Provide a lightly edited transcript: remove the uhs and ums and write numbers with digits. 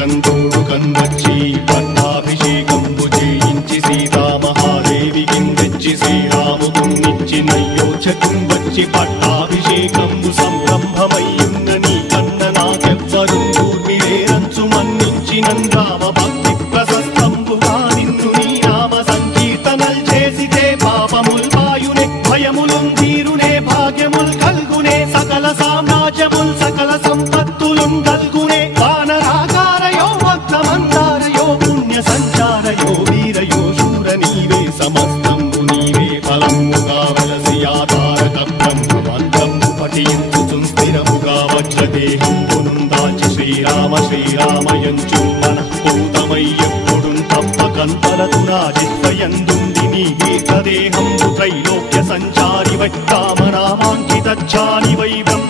కందోడు కన్నచ్చి పట్టాభిషేకంబు చేయించి సీతామహాదేవి కిందెచ్చి శ్రీరామునిచ్చి నయ్యోచకం వచ్చి పట్టాభిషేకంబు సంరంభమయ్యున్న నీ కన్న నాకెవ్వరు కూర్మిరేరంచు మన్నించినం రామ భక్తి ప్రశస్తంబుగా నిన్ను నీ నామ సంకీర్తనల్ చేసితే పాపముల్ పాయునే భయములుం తీరునే భాగ్యముల్ కల్గునే సకల సామ్రాజ్యముల్ సకల సంపత్తులుం కల్గునే వానరాకారయో భక్తమందారయో పుణ్య సంచారయో వీరయో శూర నీవే సమస్తంబు నీవే ఫలముగా వలసి ఆధారక బ్రహ్మమంత్రము పఠించుచుం స్థిరముగా వజ్రదేహంబును దాచి శ్రీరామ శ్రీరామయంచు మనఃపూతమై ఎప్పుడుం తప్పకంతరతు నా చిత్తయందుండి నీ దీర్ఘదేహంబు త్రైలోక్య సంచారి వై రామనామాంకితచ్చాని వై బ్రహ్మ